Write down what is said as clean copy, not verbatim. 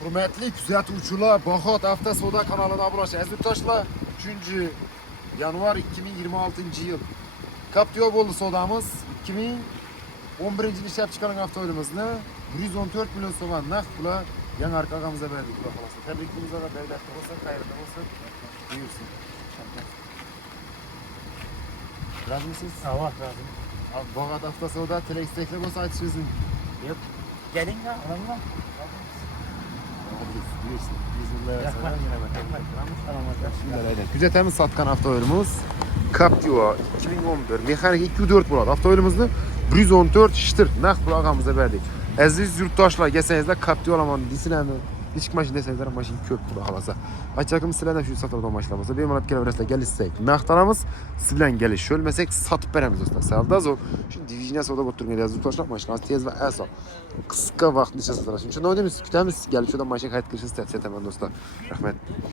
Hürmetli kuzatuvchilar, Bahot Avto Savdo kanalına abone olun. Aziz yurtdoshlar, 3 yanvar 2026 yıl. Captiva bo'ldi savdomiz. 2011-yil ishlab chiqarilgan avtomobilimizni 114 million so'mdan naqd pulga yangi arqamizga berdik. Xudo xolasa. Tabriklaymiz va davlat bo'lsin, xayrli bo'lsin. Buyursin. Razımsınız? Allah razı Bahot Avto Savdo telek-istekler bo'lsa aytishingiz mumkin. Yok. Gelin ya, alalım. Buyursun. Bismillah. Yakmak yine bak. Yakmak. Kuzatamiz satgan avtomobilimiz Captiva 2011 mexanik 204 bo'ladi. Avtomobilimizni 114 shtir naqd pul og'amizga berdik. Aziz yurtdoshlar, kelsangizlar Captiva olaman deysizlarmi? Hech mashina desangizlar, mashina ko'p pul xolasa. Aytchakimiz sizlardan shu sotadigan mashinalarimiz. Bemalol kelaverasizlar, kelishsak naqd olamiz. Siz bilan kelish bo'lmasak sotib beramiz do'stlar. Savdo zo'r. Shu diviziya savdo bo'lib turgan aziz yurtdoshlar, mashinamiz tez va asos. Qisqa vaqt ichida sotamiz. Shunday o'ylaymiz, kutamiz, kelib shudan mashina qaytib kelishni tavsiya etaman do'stlar. Rahmat.